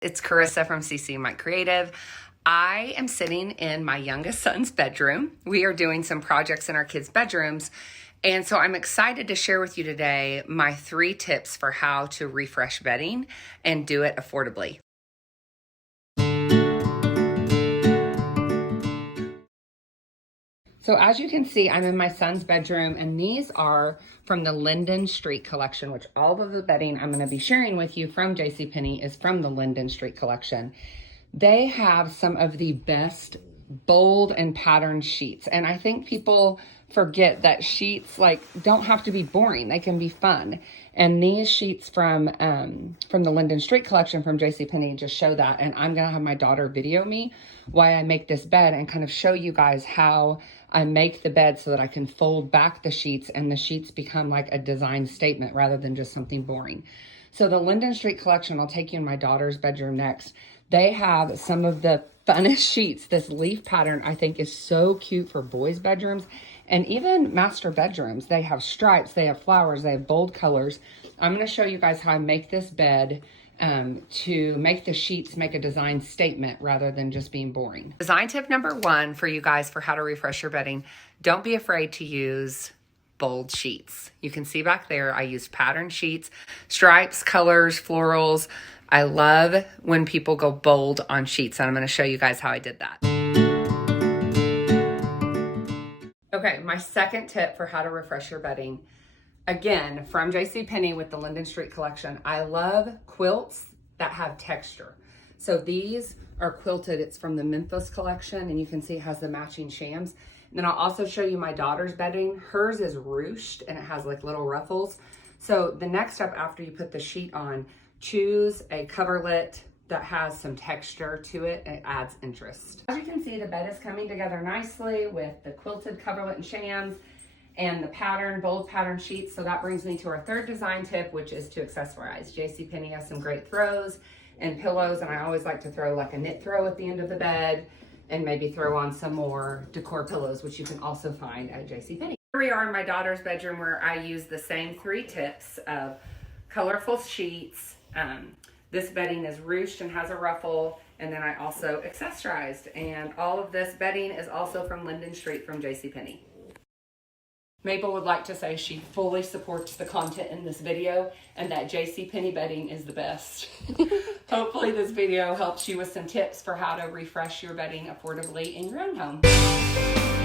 It's Carissa from CC Mike Creative. I am sitting in my youngest son's bedroom. We are doing some projects in our kids' bedrooms. And so I'm excited to share with you today my 3 tips for how to refresh bedding and do it affordably. So as you can see, I'm in my son's bedroom, and these are from the Linden Street collection, which all of the bedding I'm going to be sharing with you from JCPenney is from the Linden Street collection. They have some of the best bold and patterned sheets, and I think people forget that sheets don't have to be boring. They can be fun. And these sheets from the Linden Street collection from JCPenney just show that. And I'm gonna have my daughter video me why I make this bed and kind of show you guys how I make the bed so that I can fold back the sheets and the sheets become like a design statement rather than just something boring. So the Linden Street collection, I'll take you in my daughter's bedroom next. They have some of the funnest sheets. This leaf pattern I think is so cute for boys' bedrooms and even master bedrooms. They have stripes, they have flowers, they have bold colors. I'm going to show you guys how I make this bed to make the sheets make a design statement rather than just being boring. Design tip number 1 for you guys for how to refresh your bedding. Don't be afraid to use bold sheets. You can see back there I used pattern sheets, stripes, colors, florals. I love when people go bold on sheets, and I'm going to show you guys how I did that. Okay, my second tip for how to refresh your bedding, again, from JCPenney with the Linden Street collection. I love quilts that have texture. So these are quilted. It's from the Memphis collection, and you can see it has the matching shams. And then I'll also show you my daughter's bedding. Hers is ruched, and it has like little ruffles. So the next step after you put the sheet on, choose a coverlet that has some texture to it, and it adds interest. As you can see, the bed is coming together nicely with the quilted coverlet and shams and the bold pattern sheets. So that brings me to our third design tip, which is to accessorize. JCPenney has some great throws and pillows, and I always like to throw like a knit throw at the end of the bed and maybe throw on some more decor pillows, which you can also find at JCPenney. Here we are in my daughter's bedroom where I use the same 3 tips of colorful sheets. This bedding is ruched and has a ruffle, and then I also accessorized. And all of this bedding is also from Linden Street from JCPenney. Mabel would like to say she fully supports the content in this video and that JCPenney bedding is the best. Hopefully this video helps you with some tips for how to refresh your bedding affordably in your own home.